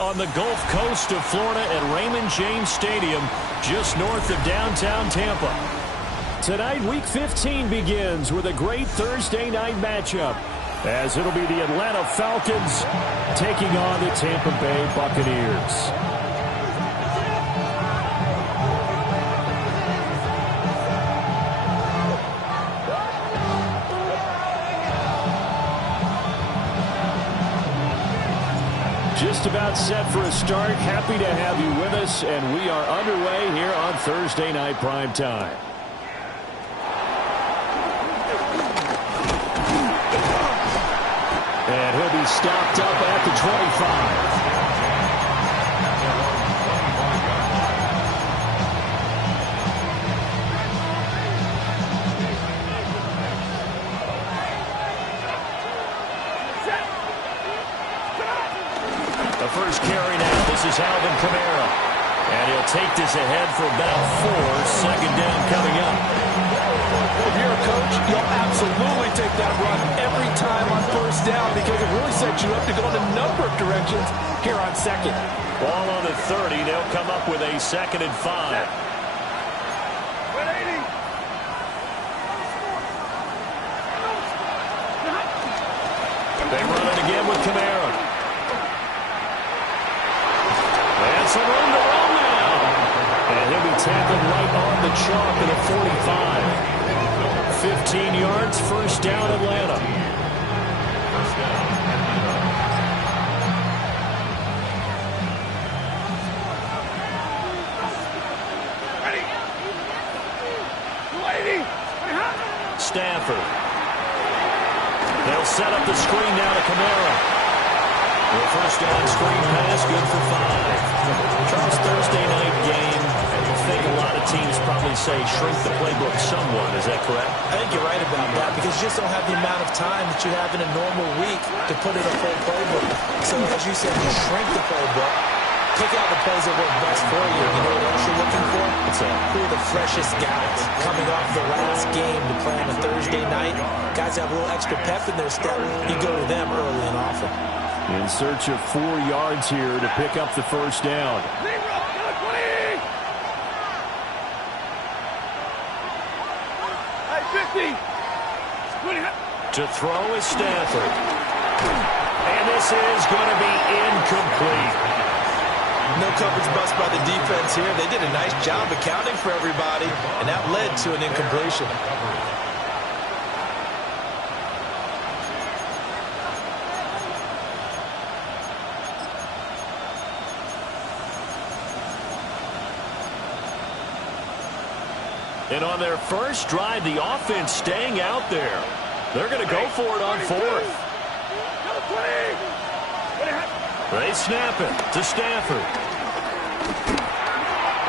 on the Gulf Coast of Florida at Raymond James Stadium, just north of downtown Tampa. Tonight, Week 15 begins with a great Thursday night matchup, as it'll be the Atlanta Falcons taking on the Tampa Bay Buccaneers. Just about set for a start. Happy to have you with us, and we are underway here on Thursday Night Prime Time. And he'll be stopped up at the 25. First carry now. This is Alvin Kamara. And he'll take this ahead for about 4. Second down coming up. If you're a coach, you'll absolutely take that run every time on first down because it really sets you up to go in a number of directions here on second. Ball on the 30. They'll come up with a 2nd and 5. They run it again with Kamara. Some room to run now. And he'll be tackled right on the chalk at the 45. 15 yards, first down, Atlanta. Stafford. They'll set up the screen now to Kamara. The first down screen pass, good for 5. Charles, Thursday night game, I think a lot of teams probably say shrink the playbook somewhat. Is that correct? I think you're right about that because you just don't have the amount of time that you have in a normal week to put in a full playbook. So, as you said, you shrink the playbook, pick out the plays that work best for you. You know what else you're looking for? Who are the freshest guys coming off the last game to play on a Thursday night? Guys have a little extra pep in their step. You go to them early and often. In search of 4 yards here to pick up the first down. To throw is Stafford. And this is going to be incomplete. No coverage bust by the defense here. They did a nice job accounting for everybody, and that led to an incompletion. And on their first drive, the offense staying out there. They're going to go for it on 4th. They snap it to Stafford.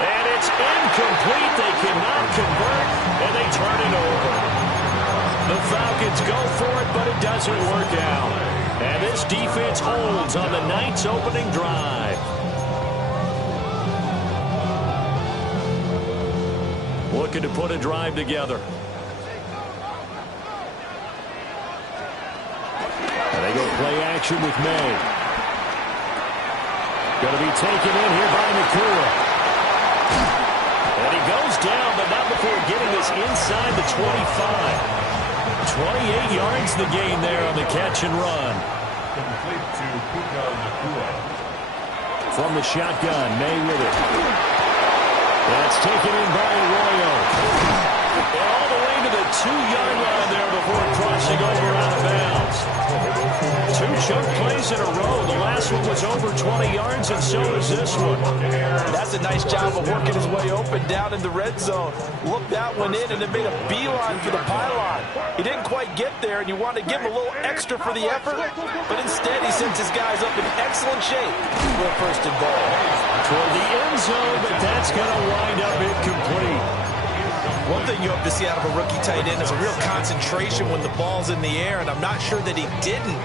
And it's incomplete. They cannot convert, and they turn it over. The Falcons go for it, but it doesn't work out. And this defense holds on the night's opening drive. Looking to put a drive together. And they go play action with May. Going to be taken in here by Nakua. And he goes down, but not before getting this inside the 25. 28 yards the gain there on the catch and run. From the shotgun, May with it. That's taken in by Arroyo. And all the way to the 2-yard line there before crossing over out of bounds. 2 chunk plays in a row. The last one was over 20 yards, and so is this one. That's a nice job of working his way open down in the red zone. Looked that one in and then made a beeline for the pylon. He didn't quite get there, and you want to give him a little extra for the effort, but instead he sends his guys up in excellent shape for a first and goal. Toward the end zone, but that's going to wind up incomplete. One thing you hope to see out of a rookie tight end is a real concentration when the ball's in the air, and I'm not sure that he didn't,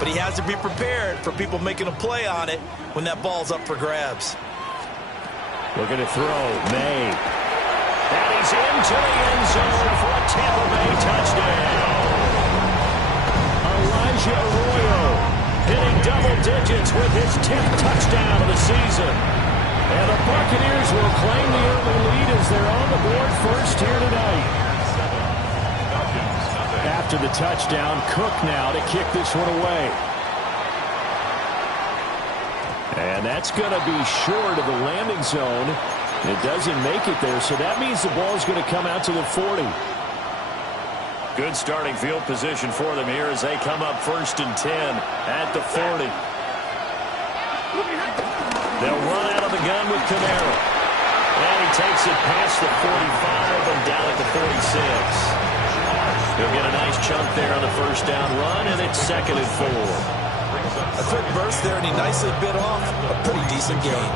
but he has to be prepared for people making a play on it when that ball's up for grabs. Looking to throw, May. And he's into the end zone for a Tampa Bay touchdown. Elijah Arroyo hitting double digits with his 10th touchdown of the season. And the Buccaneers will claim the early lead as they're on the board first here tonight. After the touchdown, Cook now to kick this one away. And that's going to be short of the landing zone. It doesn't make it there, so that means the ball is going to come out to the 40. Good starting field position for them here as they come up 1st and 10 at the 40. They'll run out of the gun with Camara. And he takes it past the 45 and down at the 46. He'll get a nice chunk there on the first down run, and it's 2nd and 4. A quick burst there, and he nicely bit off a pretty decent gain.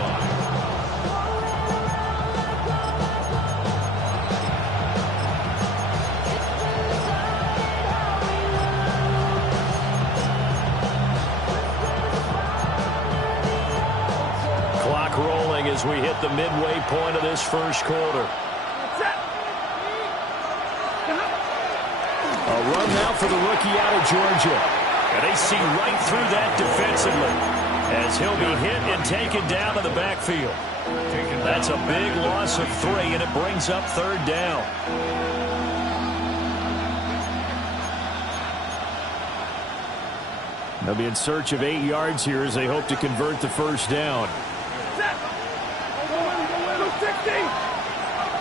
Clock rolling as we hit the midway point of this first quarter. A run now for the rookie out of Georgia. And they see right through that defensively as he'll be hit and taken down to the backfield. That's a big loss of 3, and it brings up 3rd down. They'll be in search of 8 yards here as they hope to convert the first down.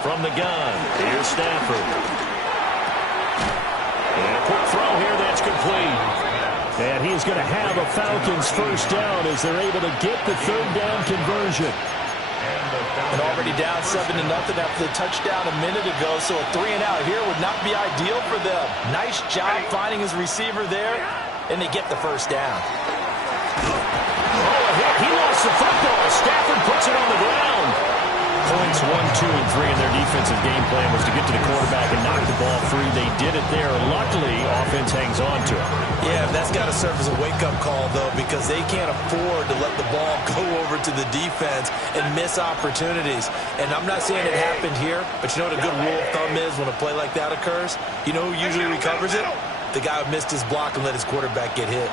From the gun, here's Stafford. And a quick throw here that's complete. And he's going to have a Falcons first down as they're able to get the 3rd down conversion. And already down 7-0 after the touchdown a minute ago, so a 3-and-out here would not be ideal for them. Nice job finding his receiver there, and they get the first down. Oh, a hit. He lost the football. Stafford puts it on the ground. Points 1, 2, and 3 in their defensive game plan was to get to the quarterback and knock the ball free. They did it there. Luckily, offense hangs on to it. Yeah, that's got to serve as a wake-up call, though, because they can't afford to let the ball go over to the defense and miss opportunities. And I'm not saying it happened here, but you know what a good rule of thumb is when a play like that occurs? You know who usually recovers it? The guy who missed his block and let his quarterback get hit.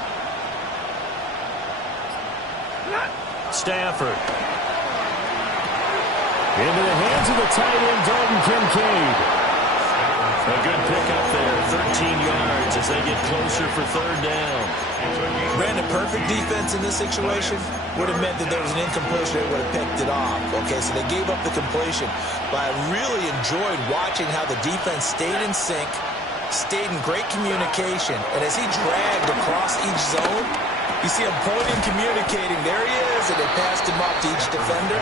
Stafford. Into the hands of the tight end, Dalton Kincaid. A good pickup there, 13 yards as they get closer for 3rd down. Brandon, perfect defense in this situation would have meant that there was an incompletion. They would have picked it off. Okay, so they gave up the completion. But I really enjoyed watching how the defense stayed in sync, stayed in great communication. And as he dragged across each zone, you see him pointing, communicating. There he is, and they passed him off to each defender.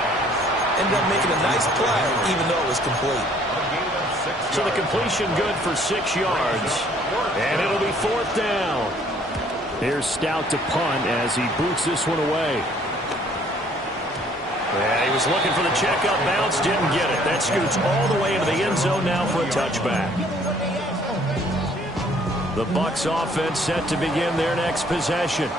Ended up making a nice play, even though it was complete. So the completion good for 6 yards. And it'll be 4th down. Here's Stout to punt as he boots this one away. And he was looking for the checkup bounce, didn't get it. That scoots all the way into the end zone now for a touchback. The Bucs offense set to begin their next possession.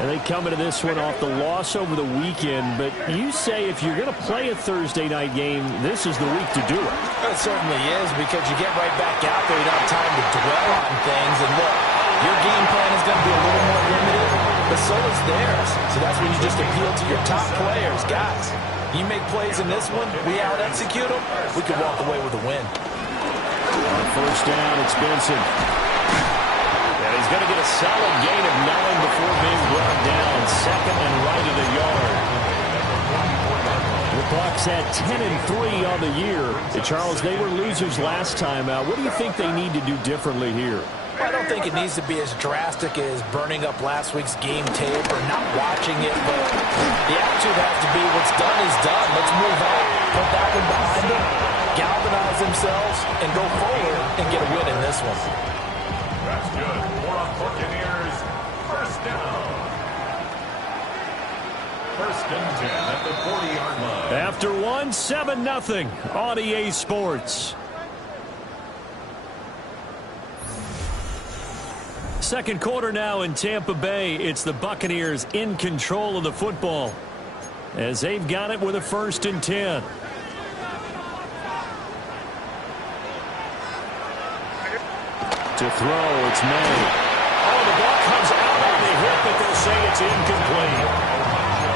And they come into this one off the loss over the weekend. But you say if you're going to play a Thursday night game, this is the week to do it. It certainly is, because you get right back out there. You don't have time to dwell on things. And look, your game plan is going to be a little more limited, but so is theirs. So that's when you just appeal to your top players. Guys, you make plays in this one, we out-execute them, we could walk away with a win. On 1st down, it's Benson. And he's going to get a solid gain of 9 before being brought down. 2nd and right of the yard. The Bucs at 10-3 on the year. Charles, they were losers last time out. What do you think they need to do differently here? I don't think it needs to be as drastic as burning up last week's game tape or not watching it, but the attitude has to be what's done is done. Let's move on. Put that one behind them, galvanize themselves, and go forward and get a win in this one. That's good. For a Buccaneers first down. 1st and 10 at the 40-yard line. After 7-0 on EA Sports. Second quarter now in Tampa Bay. It's the Buccaneers in control of the football as they've got it with a 1st and 10. To throw, it's May. Oh, the ball comes out on the hit, but they'll say it's incomplete.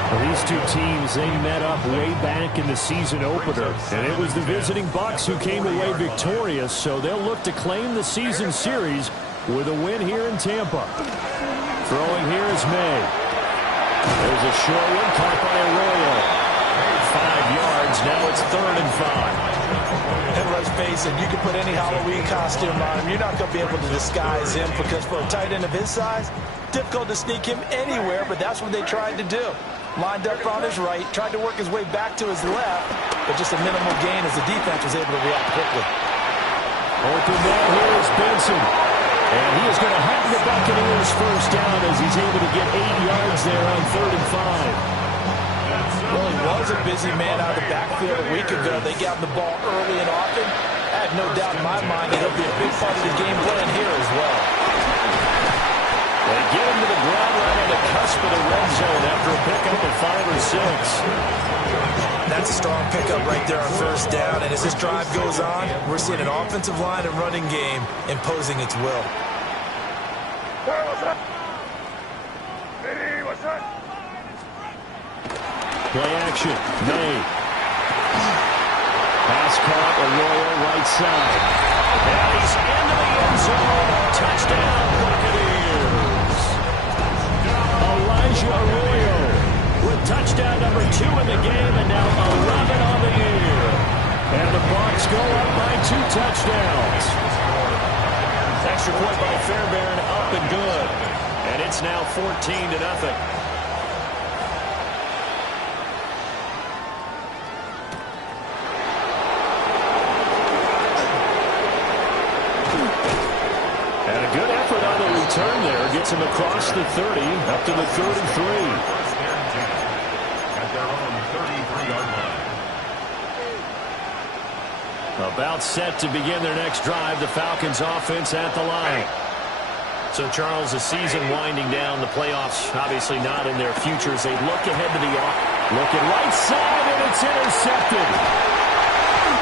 Well, these two teams, they met up way back in the season opener, and it was the visiting Bucs who came away victorious, so they'll look to claim the season series with a win here in Tampa. Throwing here is May. There's a short one caught by Arroyo. 5 yards, now it's 3rd and 5. And let's face it, you can put any Halloween costume on him. You're not going to be able to disguise him because for a tight end of his size, difficult to sneak him anywhere, but that's what they tried to do. Lined up on his right, tried to work his way back to his left, but just a minimal gain as the defense was able to react quickly. Open man here is Benson. And he is going to hunt the Buccaneers first down as he's able to get 8 yards there on 3rd and 5. Well, he was a busy man out of the backfield a week ago. They got him the ball early and often. I have no doubt in my mind that he'll be a big part of the game plan here as well. They get him to the ground right on the cusp of the red zone after a pickup of 5 or 6. That's a strong pickup right there on first down. And as this drive goes on, we're seeing an offensive line and running game imposing its will. Play action. May. Pass caught. Arroyo right side. And he's into the end zone. Touchdown, Buccaneers. Elijah Arroyo with touchdown number 2 in the game, and now 11 on the year. And the Bucs go up by 2 touchdowns. Extra point by Fairbairn, up and good. And it's now 14-0. And a good effort on the return there. Gets him across the 30, up to the 33. About set to begin their next drive. The Falcons offense at the line. So, Charles, the season winding down. The playoffs obviously not in their futures. They look ahead to the off. Looking right side, and it's intercepted.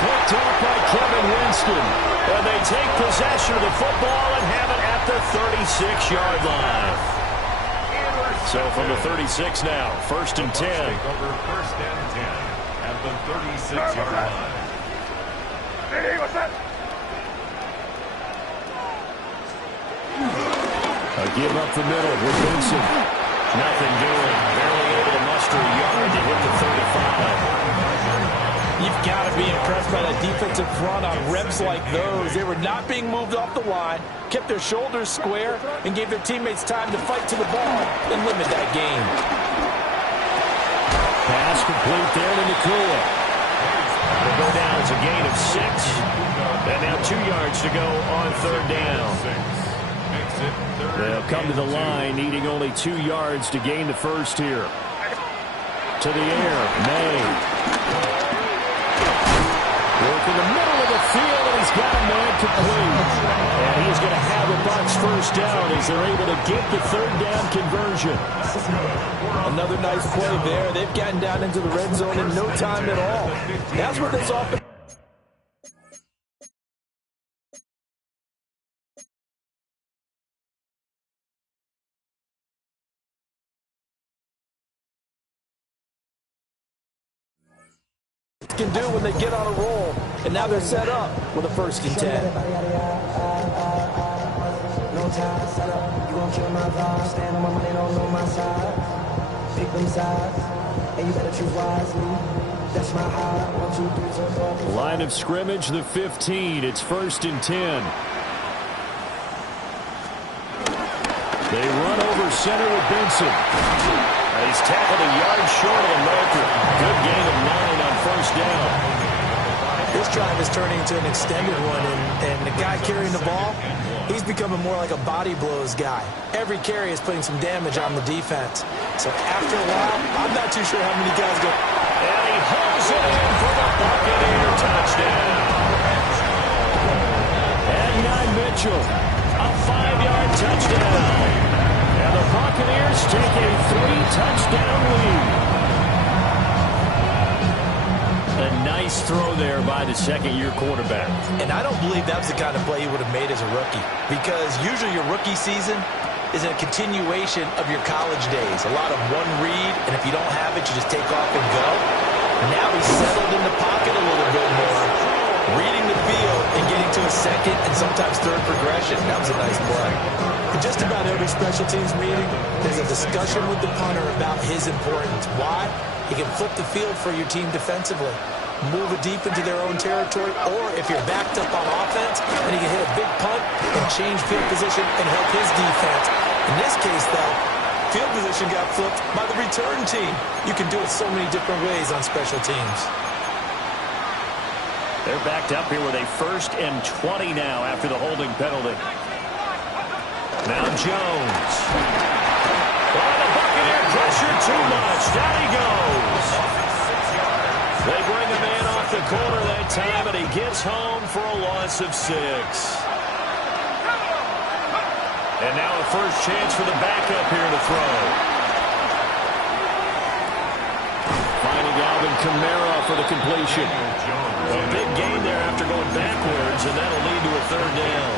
Picked off by Kevin Winston. And they take possession of the football and have it at the 36-yard line. So from the 36 now, 1st and 10. Over 1st and 10 at the 36-yard line. A give up the middle with Benson. Nothing doing. Barely able to muster a yard to hit the 35. You've got to be impressed by that defensive front on reps like those. They were not being moved off the line, kept their shoulders square, and gave their teammates time to fight to the ball and limit that gain. Pass complete there to Nakua. It'll go down as a gain of 6. And now 2 yards to go on 3rd down. They'll come to the line, needing only 2 yards to gain the first here. To the air, May. Work in the middle of the field, and he's got a man complete. And he's going to have the Bucs first down as they're able to get the 3rd down conversion. Another nice play there. They've gotten down into the red zone in no time at all. That's what this offense can do when they get on a roll. And now they're set up with a 1st and 10. Line of scrimmage, the 15. It's 1st and 10. They run over center with Benson. He's tackled a yard short of the marker. Good gain of 9 on 1st down. This drive is turning into an extended one, and the guy carrying the ball, he's becoming more like a body blows guy. Every carry is putting some damage on the defense. So after a while, I'm not too sure how many guys go. And he holds it in for the Buccaneer touchdown. And Mitchell, a 5-yard touchdown. And the Buccaneers take a 3-touchdown lead. A nice throw there by the second-year quarterback. And I don't believe that was the kind of play he would have made as a rookie. Because usually your rookie season, is a continuation of your college days. A lot of one read, and if you don't have it, you just take off and go. Now he's settled in the pocket a little bit more, reading the field and getting to a second and sometimes third progression. That was a nice play. In just about every special teams meeting, there's a discussion with the punter about his importance. Why? He can flip the field for your team defensively, move it deep into their own territory, or if you're backed up on offense, then he can hit a big punt and change field position and help his defense. In this case, though, field position got flipped by the return team. You can do it so many different ways on special teams. They're backed up here with a 1st and 20 now after the holding penalty. Now Jones. Oh, the Buccaneer pressure too much. Down he goes. They bring a man off the corner that time, and he gets home for a loss of 6. And now a first chance for the backup here to throw. Finding Alvin Kamara for the completion. A big gain there after going backwards, and that'll lead to a 3rd down.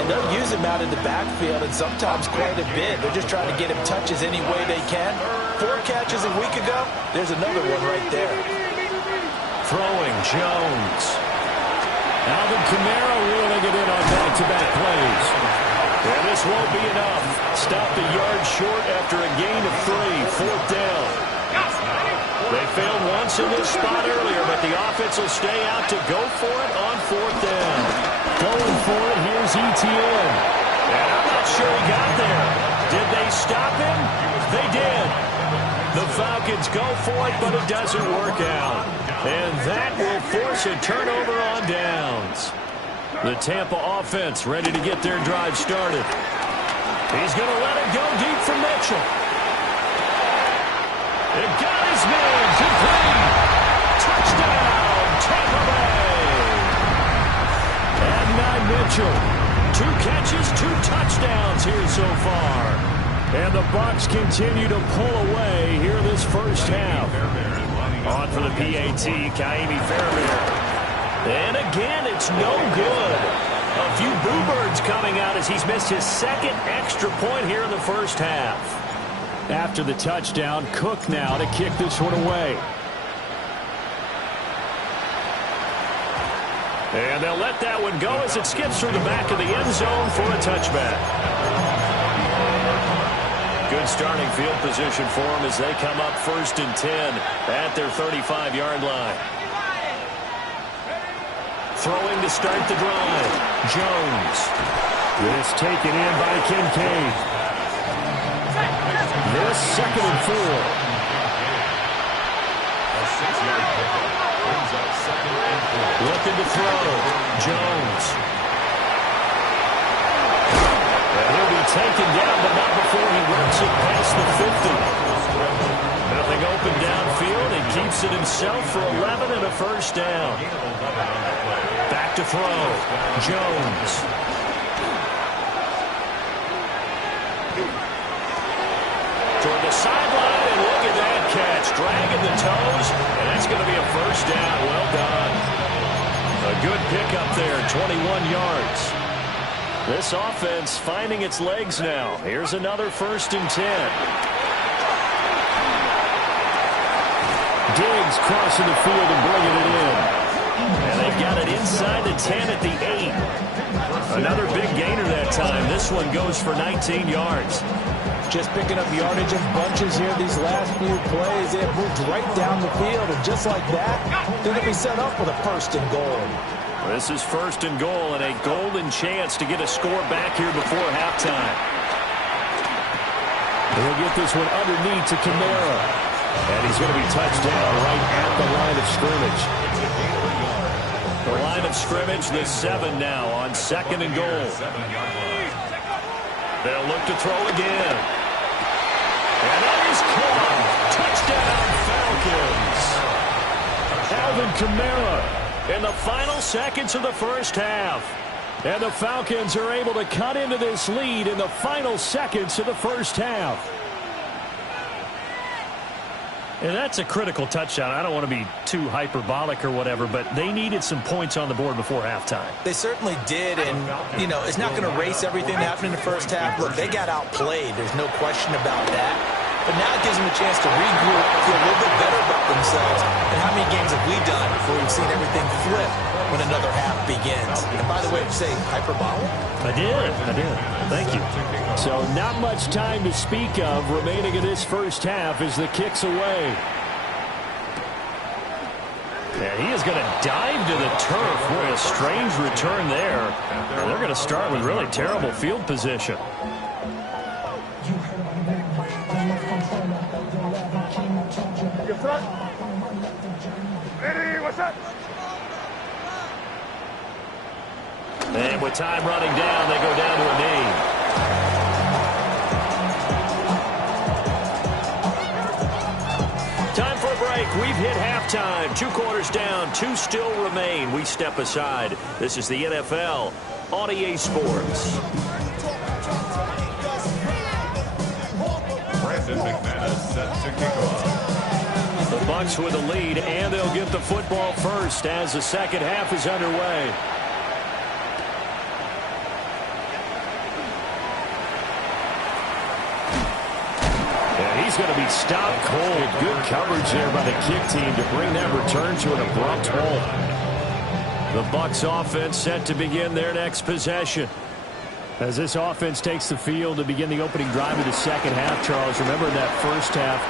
And they'll use him out in the backfield, and sometimes quite a bit. They're just trying to get him touches any way they can. 4 catches a week ago. There's another one right there. Throwing Jones. Alvin Kamara reeling it in on back-to-back plays. And this won't be enough. Stop the yard short after a gain of 3. 4th down. They failed once in this spot earlier, but the offense will stay out to go for it on 4th down. Going for it, here's ETN. And I'm not sure he got there. Did they stop him? They did. The Falcons go for it, but it doesn't work out. And that will force a turnover on downs. The Tampa offense ready to get their drive started. He's going to let it go deep for Mitchell. It got his man. Complete. Touchdown, Tampa Bay. And Mitchell. 2 catches, 2 touchdowns here so far. And the Bucs continue to pull away here this first half. On for the PAT, Kaimi Fairbairn. And again, it's no good. A few boo birds coming out as he's missed his 2nd extra point here in the first half. After the touchdown, Cook now to kick this one away. And they'll let that one go as it skips through the back of the end zone for a touchback. Good starting field position for them as they come up 1st and 10 at their 35-yard line. Throwing to start the drive. Jones. This taken in by Kincaid. This 2nd and 4. A 6-yard pickup brings up 2nd and 4. Looking to throw. Jones. And he'll be taken down, but not before he works it past the 50. Nothing open downfield. He keeps it himself for 11 and a first down. Back to throw. Jones. Toward the sideline, and look at that catch. Dragging the toes, and that's going to be a first down. Well done. A good pickup there, 21 yards. This offense finding its legs now. Here's another 1st and 10. Diggs crossing the field and bringing it in. And they've got it inside the 10 at the 8. Another big gainer that time. This one goes for 19 yards. Just picking up yardage in bunches here these last few plays. They have moved right down the field, and just like that, they're going to be set up with a 1st and goal. This is 1st and goal and a golden chance to get a score back here before halftime. They'll get this one underneath to Kamara. And he's going to be touched down right at the line of scrimmage. The line of scrimmage, the 7 now on 2nd and goal. They'll look to throw again. And that is caught. Touchdown, Falcons. Alvin Kamara in the final seconds of the first half. And the Falcons are able to cut into this lead in the final seconds of the first half. And that's a critical touchdown. I don't want to be too hyperbolic or whatever, but they needed some points on the board before halftime. They certainly did, and, you know, it's not going to erase everything that happened in the first half. Look, they got outplayed. There's no question about that. But now it gives them a chance to regroup, feel a little bit better about themselves. And how many games have we done where we've seen everything flip when another half begins? And by the way, did you say hyperbolic? I did. Thank you. So not much time to speak of remaining in this first half as the kick's away. Yeah, he is going to dive to the turf. Boy, a strange return there. And they're going to start with really terrible field position. And with time running down, they go down to a knee. Time for a break. We've hit halftime. 2 quarters down. 2 still remain. We step aside. This is the NFL on EA Sports. Brandon McManus set to kick off. The Bucs with a lead, and they'll get the football first as the second half is underway. He's going to be stopped cold. Good coverage there by the kick team to bring that return to an abrupt halt. The Bucs offense set to begin their next possession. As this offense takes the field to begin the opening drive of the second half, Charles, remember that first half,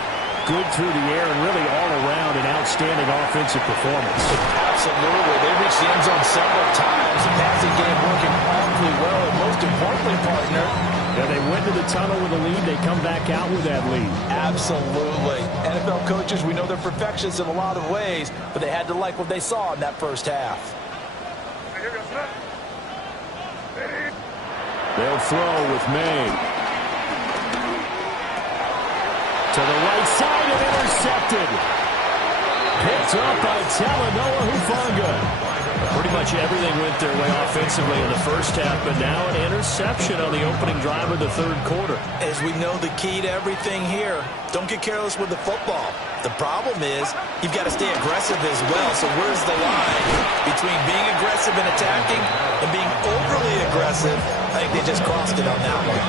good through the air and really all around an outstanding offensive performance. Absolutely. They reached the end zone several times. The passing game working awfully well, and most importantly, partner, yeah, they went to the tunnel with a lead. They come back out with that lead. Absolutely. NFL coaches, we know they're perfectionists in a lot of ways, but they had to like what they saw in that first half. They'll throw with May. To the right side and intercepted. Picked up by Talanoa Hufanga. Pretty much everything went their way offensively in the first half, but now an interception on the opening drive of the third quarter. As we know, the key to everything here, don't get careless with the football. The problem is you've got to stay aggressive as well. So where's the line between being aggressive and attacking and being overly aggressive? I think they just crossed it on that one.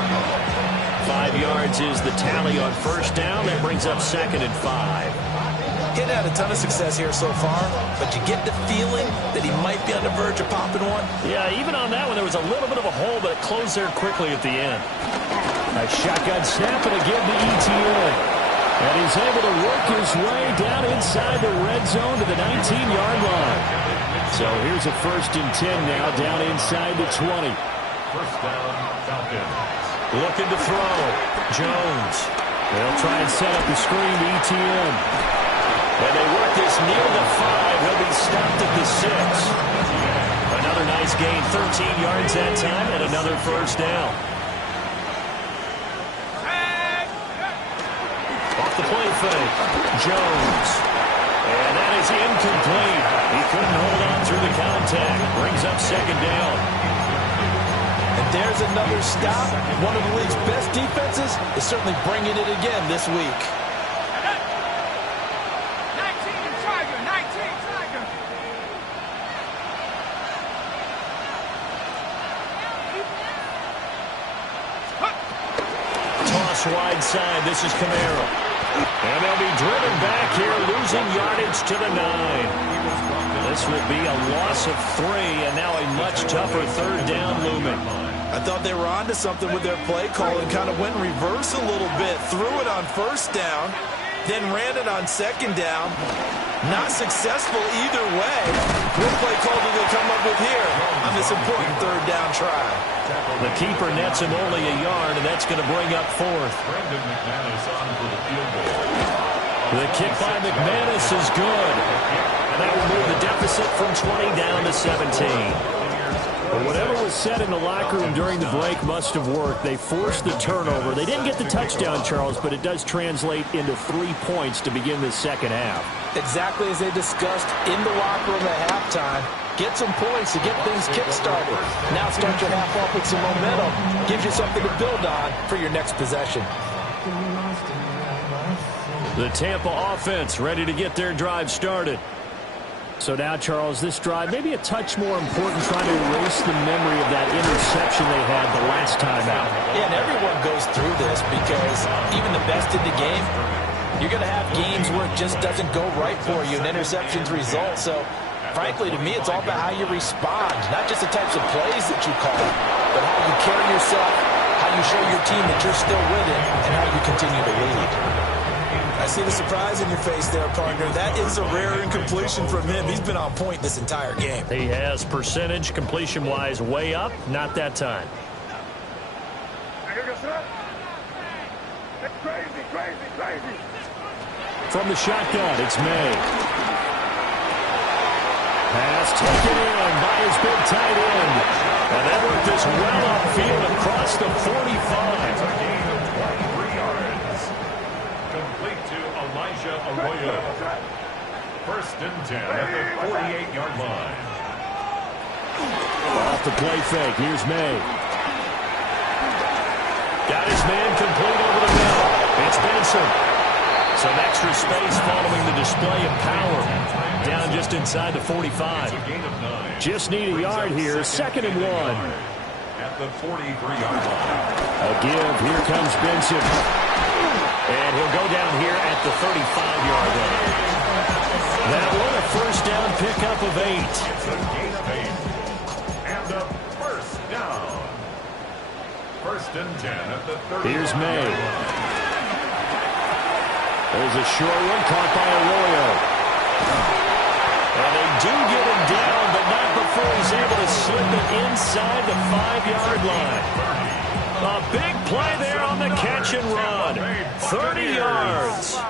5 yards is the tally on first down. That brings up 2nd and 5. Getting had a ton of success here so far, but you get the feeling that he might be on the verge of popping one. Yeah, even on that one, there was a little bit of a hole, but it closed there quickly at the end. A shotgun snap and a give to ETN. And he's able to work his way down inside the red zone to the 19-yard line. So here's a 1st and 10 now, down inside the 20. First down, Falcons. Looking to throw. Jones. They'll try and set up the screen to ETN. And they work this near the 5. He'll be stopped at the 6. Another nice gain, 13 yards that time, and another first down. Off the play fake, Jones. And that is incomplete. He couldn't hold on through the contact. Brings up 2nd down. And there's another stop. One of the league's best defenses is certainly bringing it again this week. Wide side, this is Camaro. And they'll be driven back here, losing yardage to the 9. This will be a loss of 3, and now a much tougher 3rd down looming. I thought they were onto something with their play call and kind of went in reverse a little bit. Threw it on 1st down, then ran it on 2nd down. Not successful either way. What play call did they come up with here on this important 3rd down try? The keeper nets him only a yard, and that's going to bring up 4th. Brandon McManus on for the field goal. The kick by McManus is good. And that will move the deficit from 20 down to 17. But whatever was said in the locker room during the break must have worked. They forced the turnover. They didn't get the touchdown, Charles, but it does translate into 3 points to begin the second half. Exactly as they discussed in the locker room at halftime. Get some points to get things kick-started. Now start your half off with some momentum. Gives you something to build on for your next possession. The Tampa offense ready to get their drive started. So now, Charles, this drive maybe a touch more important, trying to erase the memory of that interception they had the last time out. Yeah, and everyone goes through this because even the best in the game, you're going to have games where it just doesn't go right for you and interceptions result. So, frankly, to me, it's all about how you respond, not just the types of plays that you call, but how you carry yourself, how you show your team that you're still with it, and how you continue to lead. I see the surprise in your face there, partner. That is a rare incompletion from him. He's been on point this entire game. He has percentage completion-wise way up. Not that time. Crazy. From the shotgun, it's May. Pass taken in by his big tight end. And that worked this well upfield across the 45. Arroyo. First and 10 at the 48-yard line. Off the play fake. Here's May. Got his man complete over the middle. It's Benson. Some extra space following the display of power. Down just inside the 45. Just need a yard here. 2nd and 1. At the 43-yard line. A give. Here comes Benson. And he'll go down here at the 35-yard line. That one a first down pickup of 8. It's a gain of 8. And a first down. First and 10 at the 30. Here's May. There's a short one caught by Arroyo. And they do get him down, but not before he's able to slip it inside the 5-yard line. A big play there on the catch and run. 30 yards.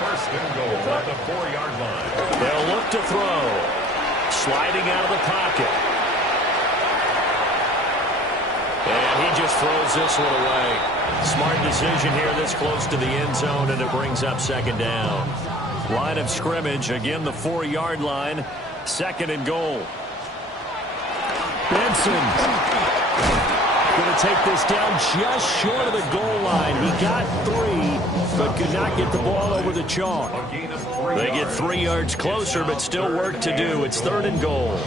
First and goal at the 4-yard line. They'll look to throw. Sliding out of the pocket. And he just throws this one away. Smart decision here this close to the end zone, and it brings up 2nd down. Line of scrimmage, again the 4-yard line. 2nd and goal. Benson. Going to take this down just short of the goal line. He got 3, but could not get the ball over the chalk. They get 3 yards closer, but still work to do. It's 3rd and goal.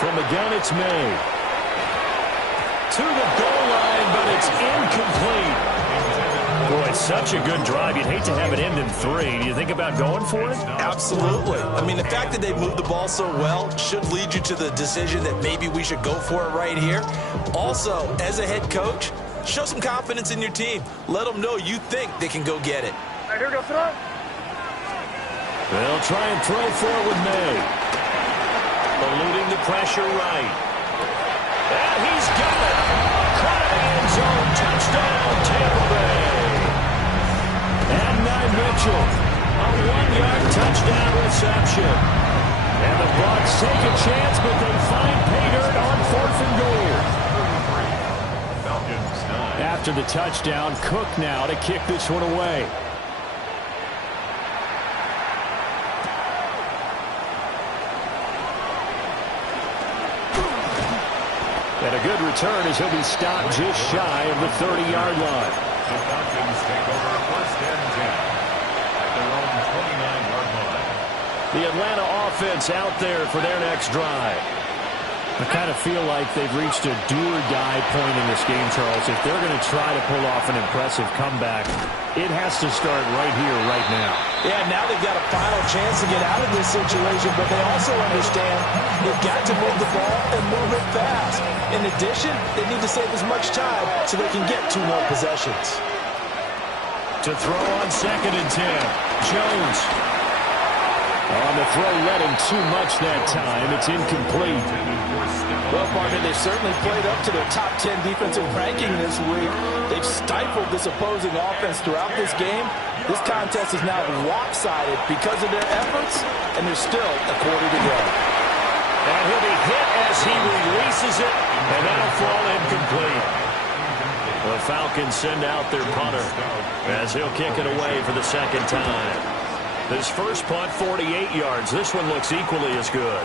From the gun, it's May. To the goal line, but it's incomplete. Boy, it's such a good drive. You'd hate to have it end in 3. Do you think about going for it? Absolutely. I mean, the fact that they moved the ball so well should lead you to the decision that maybe we should go for it right here. Also, as a head coach, show some confidence in your team. Let them know you think they can go get it. They'll try and throw for it with May. Eluding the pressure right. And he's got it. Caught in the end zone. Touchdown, Tampa Bay. And Mitchell, a 1-yard touchdown reception. And the Bucs take a chance, but they find pay dirt on 4th and goal. After the touchdown, Cook now to kick this one away. And a good return as he'll be stopped just shy of the 30-yard line. The Falcons take over first and 10 at their own 29-yard line. The Atlanta offense out there for their next drive. I kind of feel like they've reached a do-or-die point in this game, Charles. If they're going to try to pull off an impressive comeback, it has to start right here, right now. Yeah, now they've got a final chance to get out of this situation, but they also understand they've got to move the ball and move it fast. In addition, they need to save as much time so they can get 2 more possessions. To throw on 2nd and 10, Jones. On the throw, led him too much that time. It's incomplete. Well, partner, they've certainly played up to their top 10 defensive ranking this week. They've stifled this opposing offense throughout this game. This contest is now lopsided because of their efforts, and there's still a quarter to go. And he'll be hit as he releases it, and that'll fall incomplete. The Falcons send out their punter as he'll kick it away for the 2nd time. This first punt, 48 yards. This one looks equally as good.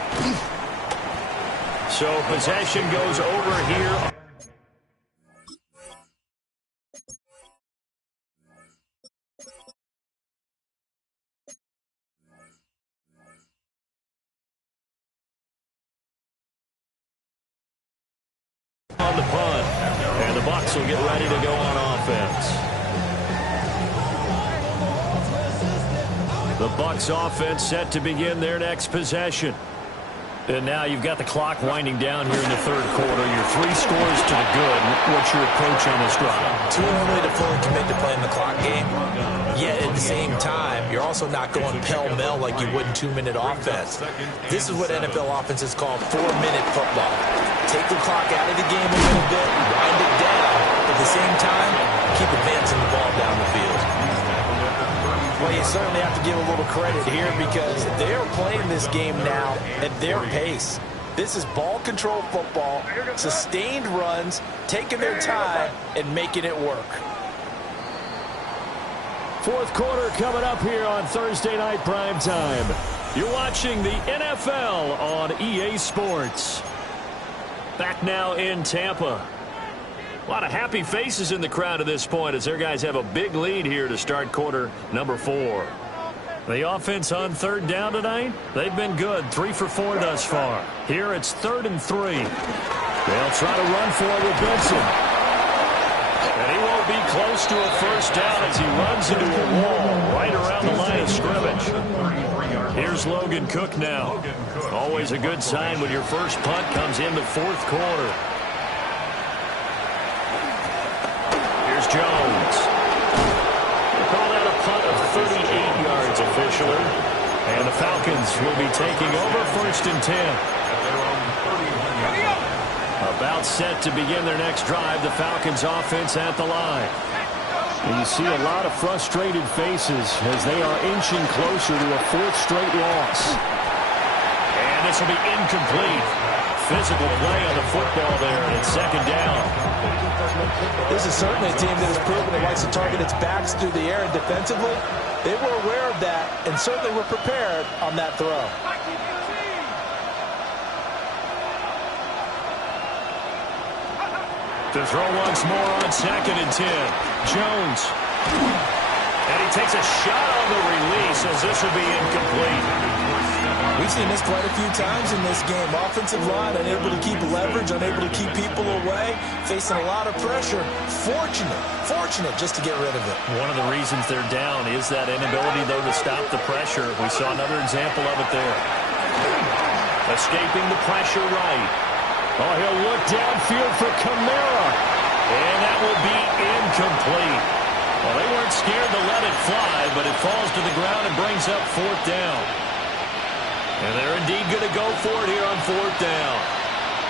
So possession goes over here. On the punt. And the Bucs will get ready to go on offense. The Bucs offense set to begin their next possession. And now you've got the clock winding down here in the third quarter. You're 3 scores to the good. What's your approach on this drive? Too early to fully commit to playing the clock game. Yet at the same time, you're also not going pell-mell like you would in 2-minute offense. This is what NFL offenses call 4-minute football. Take the clock out of the game a little bit, wind it down. At the same time, keep advancing the ball down the field. Well, you certainly have to give a little credit here because they're playing this game now at their pace. This is ball control football, sustained runs, taking their time, and making it work. Fourth quarter coming up here on Thursday Night Primetime. You're watching the NFL on EA Sports. Back now in Tampa. A lot of happy faces in the crowd at this point as their guys have a big lead here to start quarter number 4. The offense on third down tonight, they've been good. 3 for 4 thus far. Here it's 3rd and 3. They'll try to run for it with Benson. And he won't be close to a first down as he runs into a wall right around the line of scrimmage. Here's Logan Cook now. Always a good sign when your first punt comes in the fourth quarter. Jones. They call that a punt of 38 yards officially. And the Falcons will be taking over 1st and 10. About set to begin their next drive. The Falcons offense at the line. And you see a lot of frustrated faces as they are inching closer to a 4th straight loss. And this will be incomplete. Physical play on the football there, and it's 2nd down. This is certainly a team that has proven it likes to target its backs through the air, and defensively, they were aware of that and certainly were prepared on that throw. To throw once more on 2nd and 10. Jones. And he takes a shot on the release as this will be incomplete. We've seen this quite a few times in this game. Offensive line unable to keep leverage, unable to keep people away, facing a lot of pressure. Fortunate just to get rid of it. One of the reasons they're down is that inability, though, to stop the pressure. We saw another example of it there. Escaping the pressure right. Oh, he'll look downfield for Kamara. And that will be incomplete. Well, they weren't scared to let it fly, but it falls to the ground and brings up 4th down. And they're indeed going to go for it here on 4th down.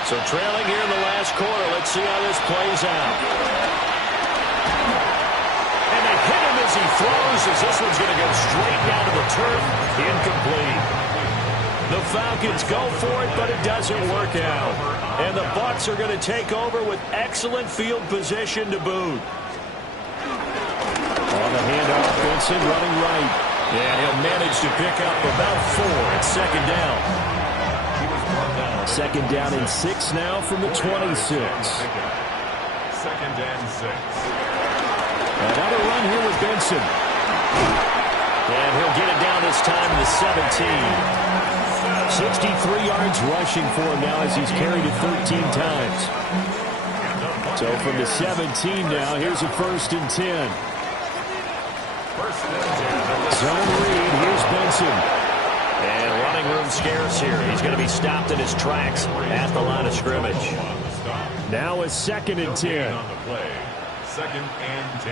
So trailing here in the last quarter. Let's see how this plays out. And they hit him as he throws, as this one's going to go straight down to the turf. Incomplete. The Falcons go for it, but it doesn't work out. And the Bucs are going to take over with excellent field position to boot. On the handoff, Benson running right. And he'll manage to pick up about 4 at 2nd down. 2nd down and 6 now from the 26. 2nd and 6. Another run here with Benson. And he'll get it down this time to the 17. 63 yards rushing for him now as he's carried it 13 times. So from the 17 now, here's a 1st and 10. Zone read, here's Benson. And running room scarce here. He's going to be stopped in his tracks at the line of scrimmage. Now a 2nd and 10. On the play, 2nd and 10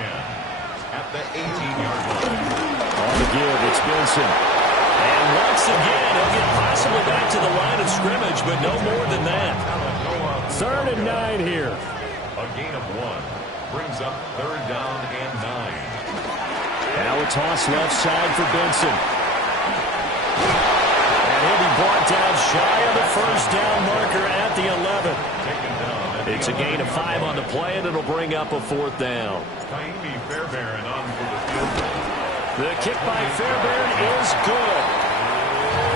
at the 18-yard line. On the give, it's Benson. And once again, he'll get possibly back to the line of scrimmage, but no more than that. 3rd and 9 here. A gain of 1 brings up 3rd down and 9. Now a toss left side for Benson. And he'll be brought down shy of the 1st down marker at the 11. It's a gain of 5 on the play, and it'll bring up a 4th down. Fairbairn on for the field goal. The kick by Fairbairn is good.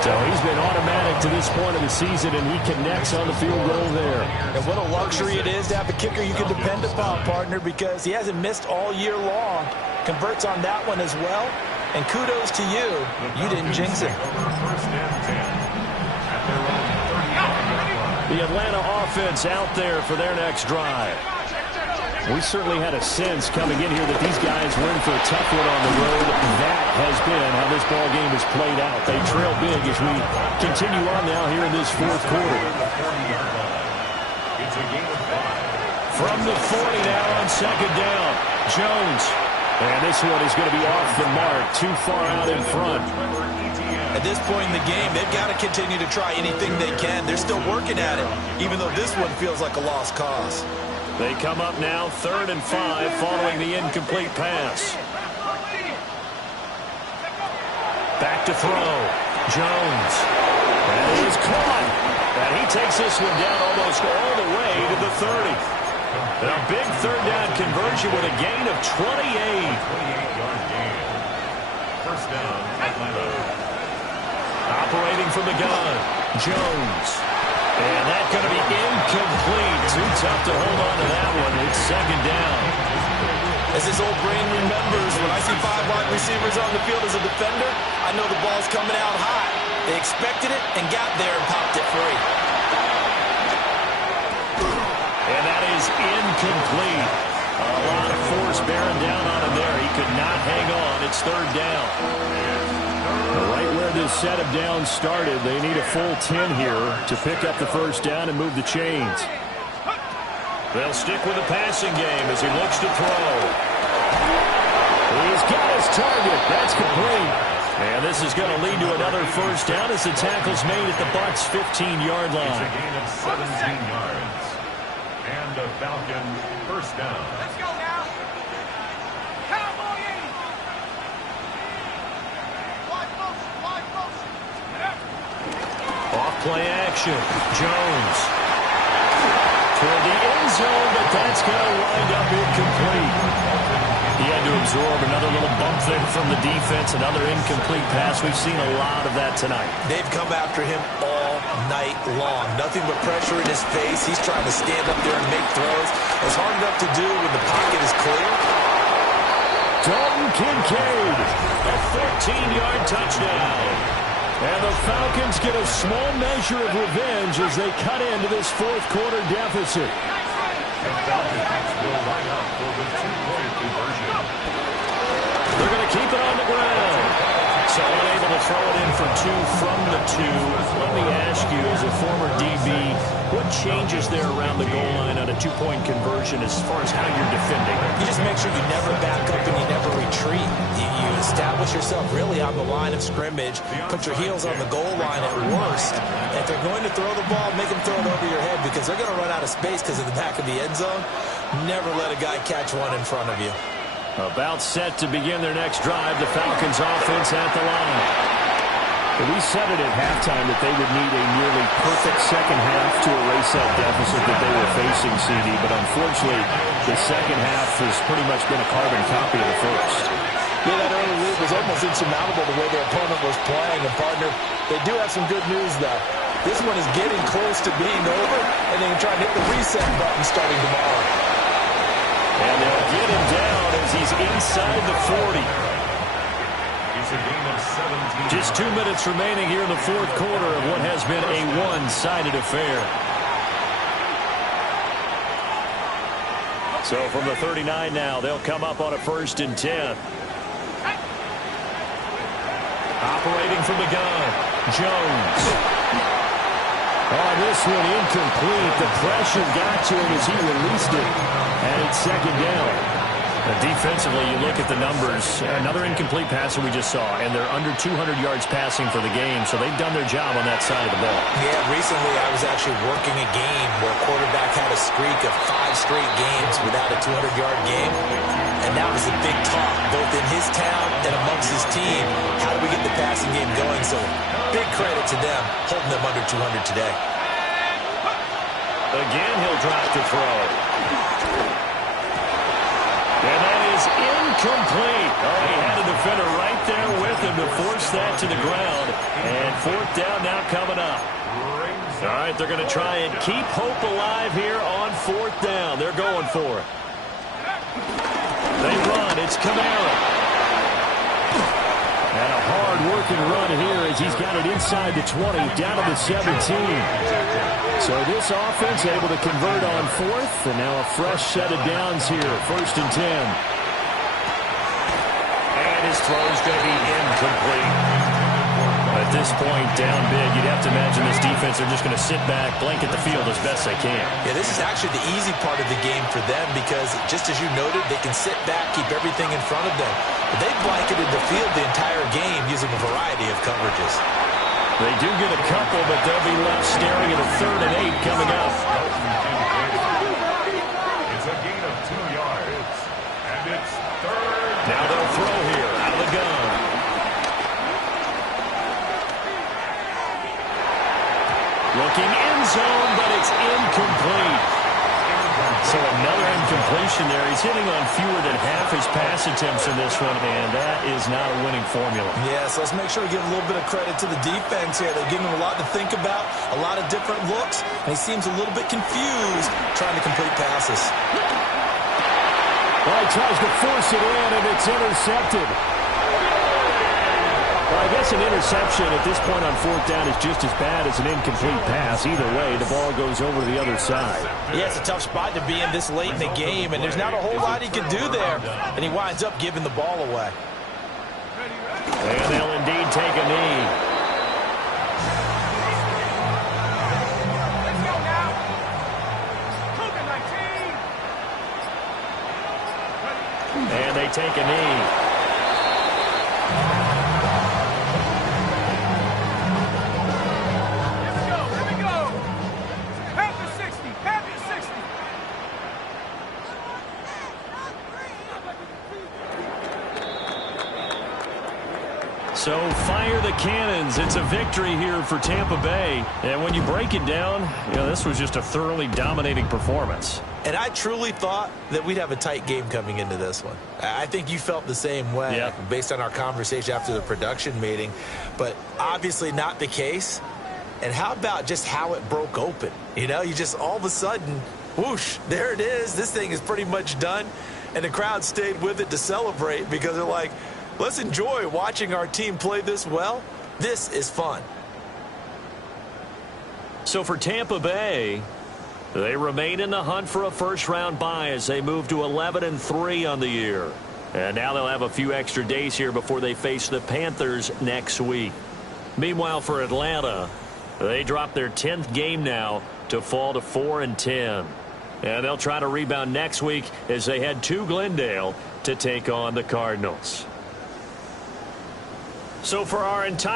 So he's been automatic to this point of the season, and he connects on the field goal there. And what a luxury it is to have a kicker you can depend upon, partner, because he hasn't missed all year long. Converts on that one as well. And kudos to you. You didn't jinx it. The Atlanta offense out there for their next drive. We certainly had a sense coming in here that these guys were in for a tough one on the road. That has been how this ball game has played out. They trail big as we continue on now here in this fourth quarter. From the 40 now on second down. Jones. And this one is going to be off the mark. Too far out in front. At this point in the game, they've got to continue to try anything they can. They're still working at it, even though this one feels like a lost cause. They come up now 3rd and 5 following the incomplete pass. Back to throw. Jones. And he is caught. And he takes this one down almost all the way to the 30. A big third down conversion with a gain of 28. 28-yard gain. First down, Atlanta. Operating from the gun. Jones. And that's going to be incomplete. Too tough to hold on to that one. It's second down. As his old brain remembers, when I see 5 wide receivers on the field as a defender, I know the ball's coming out high. They expected it and got there and popped it free. And that is incomplete. A lot of force bearing down on him there. He could not hang on. It's third down. Right where this set of downs started, they need a full 10 here to pick up the first down and move the chains. They'll stick with the passing game as he looks to throw. He's got his target. That's complete. And this is going to lead to another first down as the tackle's made at the Bucs' 15-yard line. It's a gain of 17 yards. And a Falcon first down. Let's go now. Cowboy in. Wide motion. Off play action. Jones. Toward the end zone, but that's going to wind up incomplete. He had to absorb another little bump there from the defense, another incomplete pass. We've seen a lot of that tonight. They've come after him all night long. Nothing but pressure in his face. He's trying to stand up there and make throws. It's hard enough to do when the pocket is clear. Dalton Kincaid, a 14-yard touchdown. And the Falcons get a small measure of revenge as they cut into this fourth quarter deficit. The Falcons will line up for the two-point conversion. They're going to keep it on the ground. So unable to throw it in for 2 from the 2. Let me ask you, as a former DB, what changes there around the goal line on a two-point conversion as far as how you're defending? You just make sure you never back up and you never retreat. You establish yourself really on the line of scrimmage, put your heels on the goal line at worst. And if they're going to throw the ball, make them throw it over your head because they're going to run out of space because of the back of the end zone. Never let a guy catch one in front of you. About set to begin their next drive, the Falcons offense at the line. We said it at halftime that they would need a nearly perfect second half to erase that deficit that they were facing, CD, but unfortunately, the second half has pretty much been a carbon copy of the first. Yeah, that early lead was almost insurmountable the way their opponent was playing. And, partner, they do have some good news, though. This one is getting close to being over, and they can try and hit the reset button starting tomorrow. And they'll get him down as he's inside the 40. It's a gain of 17. Just 2 minutes remaining here in the fourth quarter of what has been a one-sided affair. So from the 39 now, they'll come up on a 1st and 10. Operating from the gun, Jones. On this one, incomplete. The pressure got to him as he released it. And it's second down. Defensively, you look at the numbers. Another incomplete passer we just saw, and they're under 200 yards passing for the game, so they've done their job on that side of the ball. Yeah, recently I was actually working a game where a quarterback had a streak of 5 straight games without a 200-yard game, and that was a big talk, both in his town and amongst his team. How do we get the passing game going? So big credit to them, holding them under 200 today. Again, he'll drop to throw. And that is Incomplete. Oh, he had a defender right there with him to force that to the ground. And fourth down now coming up. All right, they're going to try and keep hope alive here on fourth down. They're going for it. They run. It's Kamara. And a hard-working run here as he's got it inside the 20, down to the 17. So this offense able to convert on fourth, and now a fresh set of downs here, 1st and 10. And his throw is going to be incomplete. At this point, down big, you'd have to imagine this defense are just going to sit back, blanket the field as best they can. Yeah, this is actually the easy part of the game for them because, just as you noted, they can sit back, keep everything in front of them. But they blanketed the field the entire game using a variety of coverages. They do get a couple, but they'll be left staring at a 3rd and 8 coming up. It's a gain of 2 yards. And it's 3rd. Now they'll throw here out of the gun. Looking end zone, but it's incomplete. So another incompletion there. He's hitting on fewer than half his pass attempts in this one, and that is not a winning formula. Yes, let's make sure we give a little bit of credit to the defense here. They're giving him a lot to think about, a lot of different looks, and he seems a little bit confused trying to complete passes. Well, he tries to force it in, and it's intercepted. Well, I guess an interception at this point on fourth down is just as bad as an incomplete pass. Either way, the ball goes over to the other side. Yeah, it's a tough spot to be in this late in the game, and there's not a whole lot he can do there. And he winds up giving the ball away. And they'll indeed take a knee. Let's go now. Cougar 19. And they take a knee. So fire the cannons. It's a victory here for Tampa Bay. And when you break it down, this was just a thoroughly dominating performance. And I truly thought that we'd have a tight game coming into this one. I think you felt the same way based on our conversation after the production meeting. But obviously not the case. And how about just how it broke open? You just all of a sudden, whoosh, there it is. This thing is pretty much done. And the crowd stayed with it to celebrate because they're like, let's enjoy watching our team play this well. This is fun. So for Tampa Bay, they remain in the hunt for a first-round bye as they move to 11-3 on the year. And now they'll have a few extra days here before they face the Panthers next week. Meanwhile, for Atlanta, they drop their 10th game now to fall to 4-10. And they'll try to rebound next week as they head to Glendale to take on the Cardinals. So for our entire